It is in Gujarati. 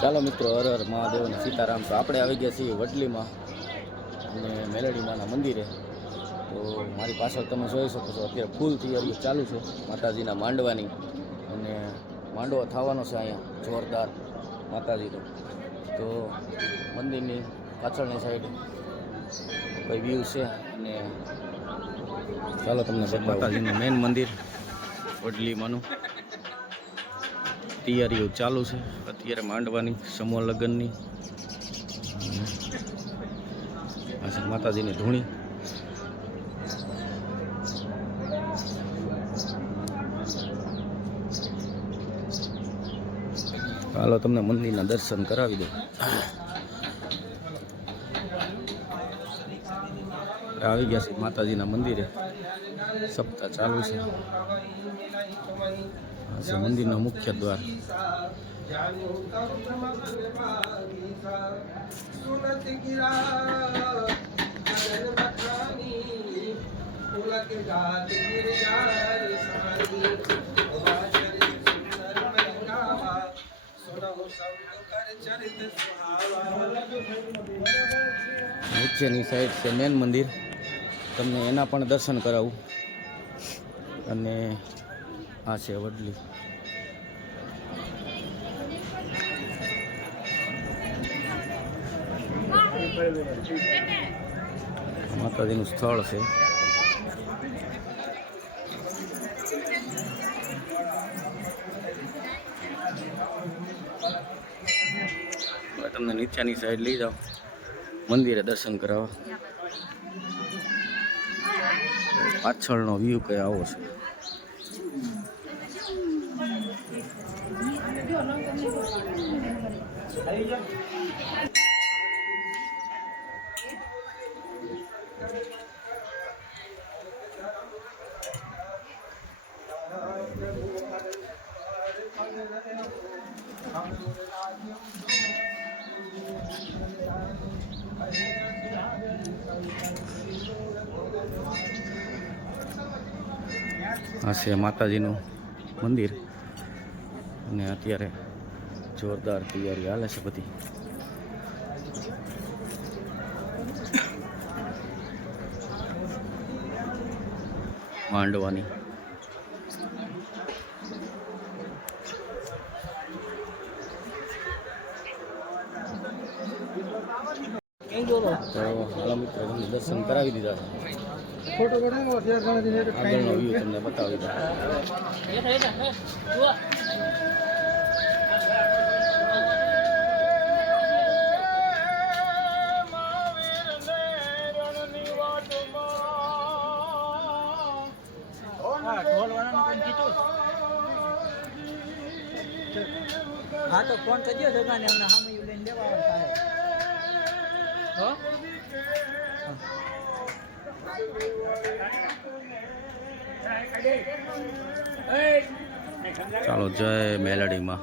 ચાલો મિત્રો, હર હર મહાદેવ અને સીતારામ. તો આપણે આવી ગયા છીએ વડલીમાં અને મેલડીમાના મંદિરે. તો મારી પાછળ તમે જોઈ શકો છો, અત્યારે ફૂલ તૈયારીઓ ચાલુ છે માતાજીના માંડવાની. અને માંડવો થવાનો છે અહીંયા જોરદાર માતાજીનો. તો મંદિરની પાછળની સાઈડ કોઈ વ્યૂ છે. અને ચાલો તમને માતાજીનું મેન મંદિર વડલીમાંનું. તૈયારીઓ ચાલુ છે અત્યારે માંડવાની, સમૂહ લગ્નની. આ છે માતાજીની ધૂણી. હાલો તમને મંદિરના દર્શન કરાવી દો. આવી ગયા છે માતાજીના મંદિરે, સપ્તાહ ચાલુ છે. આ છે મંદિરનો મુખ્ય દ્વાર. નીચેની સાઈડ છે મેન મંદિર, તમને એના પણ દર્શન કરાવું. અને આ છે વડલી. માતાજીનું સ્થળ છે. તમને નીચેની સાઈડ લઈ જાઓ મંદિરે દર્શન કરાવવા. પાછળનો વ્યૂ કઈ આવો છે. આ છે માતાજીનું મંદિર અને અત્યારે જોરદાર તૈયારી હાલે છે બધી. માંડવાની તો હાલો મિત્રો, તમને દર્શન કરાવી દીધા છે. આગળનો વ્યૂ તમને બતાવી દો. હા તો ફોન કરજો દુકાને, અમને સામે લઈને દેવા ચાલો, જય મેલડીમાં.